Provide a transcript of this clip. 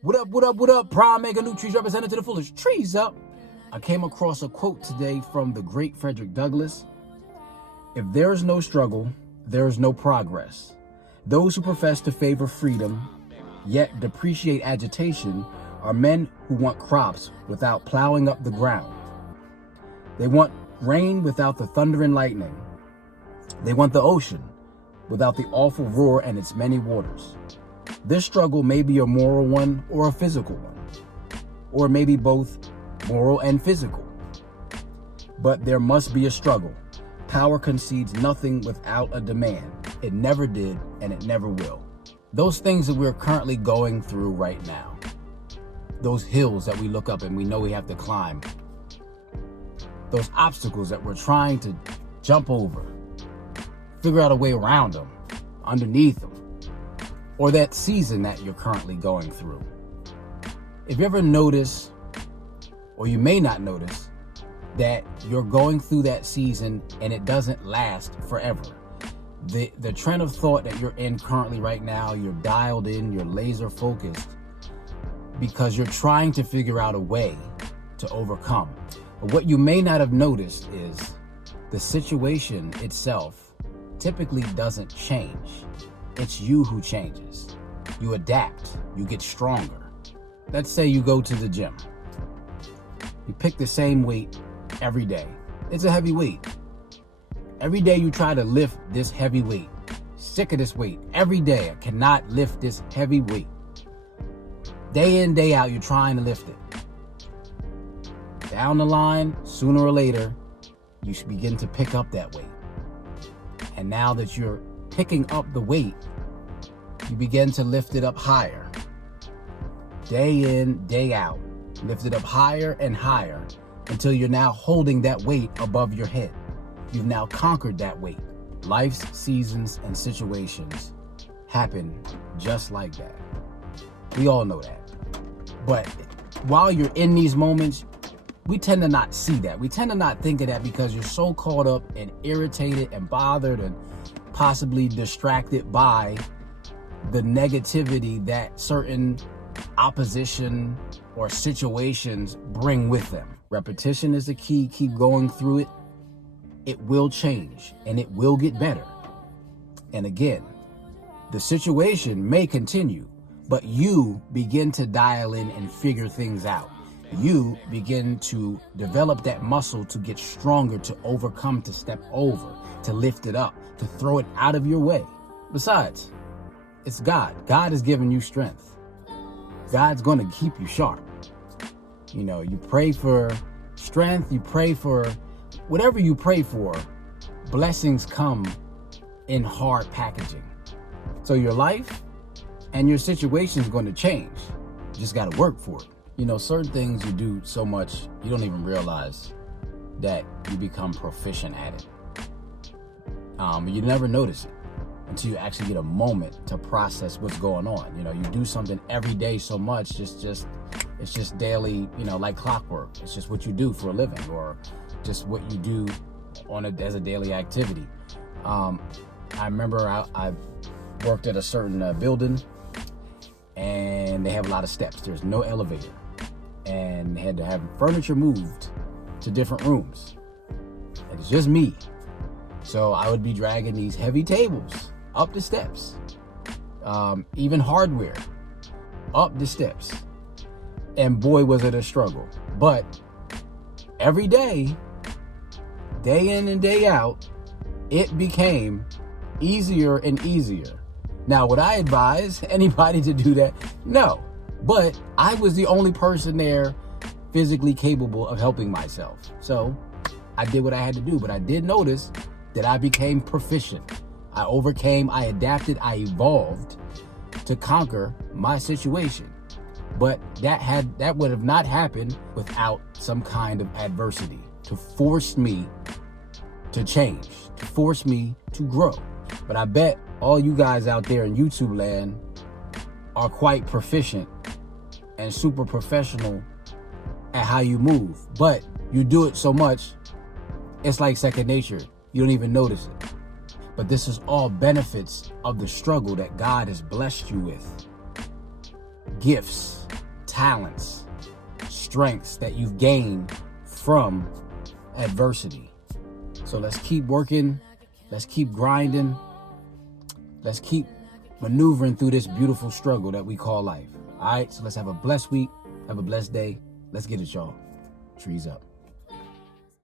What up, what up, what up? Prime Mega Nu-Treez represented to the fullest. Trees up. I came across a quote today from the great Frederick Douglass. If there is no struggle, there is no progress. Those who profess to favor freedom, yet depreciate agitation, are men who want crops without plowing up the ground. They want rain without the thunder and lightning. They want the ocean without the awful roar and its many waters. This struggle may be a moral one or a physical one, or maybe both moral and physical. But there must be a struggle. Power concedes nothing without a demand. It never did, and it never will. Those things that we're currently going through right now, those hills that we look up and we know we have to climb, those obstacles that we're trying to jump over, figure out a way around them, underneath them, or that season that you're currently going through. If you ever notice, or you may not notice, that you're going through that season and it doesn't last forever. The trend of thought that you're in currently right now, you're dialed in, you're laser focused because you're trying to figure out a way to overcome. But what you may not have noticed is the situation itself typically doesn't change. It's you who changes. You adapt, you get stronger. Let's say you go to the gym. You pick the same weight every day. It's a heavy weight. Every day you try to lift this heavy weight. Sick of this weight. Every day I cannot lift this heavy weight. Day in, day out, you're trying to lift it. Down the line, sooner or later, you should begin to pick up that weight. And now that you're picking up the weight, you begin to lift it up higher. Day in, day out. Lift it up higher and higher until you're now holding that weight above your head. You've now conquered that weight. Life's seasons and situations happen just like that. We all know that. But while you're in these moments, we tend to not see that. We tend to not think of that because you're so caught up and irritated and bothered and possibly distracted by the negativity that certain opposition or situations bring with them. Repetition is the key. Keep going through it. It will change and it will get better. And again, the situation may continue, but you begin to dial in and figure things out. You begin to develop that muscle to get stronger, to overcome, to step over, to lift it up, to throw it out of your way. Besides, it's God. God has given you strength. God's going to keep you sharp. You know, you pray for strength, you pray for whatever you pray for, blessings come in hard packaging. So your life and your situation is going to change. You just got to work for it. You know, certain things you do so much, you don't even realize that you become proficient at it. You never notice it until you actually get a moment to process what's going on. You know, you do something every day so much, it's just daily, you know, like clockwork. It's just what you do for a living, or just what you do as a daily activity. I remember I worked at a certain building, and they have a lot of steps. There's no elevator, and they had to have furniture moved to different rooms. And it's just me. So I would be dragging these heavy tables up the steps, even hardware up the steps. And boy, was it a struggle. But every day, day in and day out, it became easier and easier. Now, would I advise anybody to do that? No. But I was the only person there physically capable of helping myself. So I did what I had to do. But I did notice that I became proficient. I overcame, I adapted, I evolved to conquer my situation. But that would have not happened without some kind of adversity to force me to change, to force me to grow. But I bet all you guys out there in YouTube land are quite proficient and super professional at how you move. But you do it so much, it's like second nature. You don't even notice it. But this is all benefits of the struggle that God has blessed you with. Gifts talents, strengths that you've gained from adversity. So let's keep working. Let's keep grinding. Let's keep maneuvering through this beautiful struggle that we call life. All right, so let's have a blessed week. Have a blessed day. Let's get it, y'all. Trees up.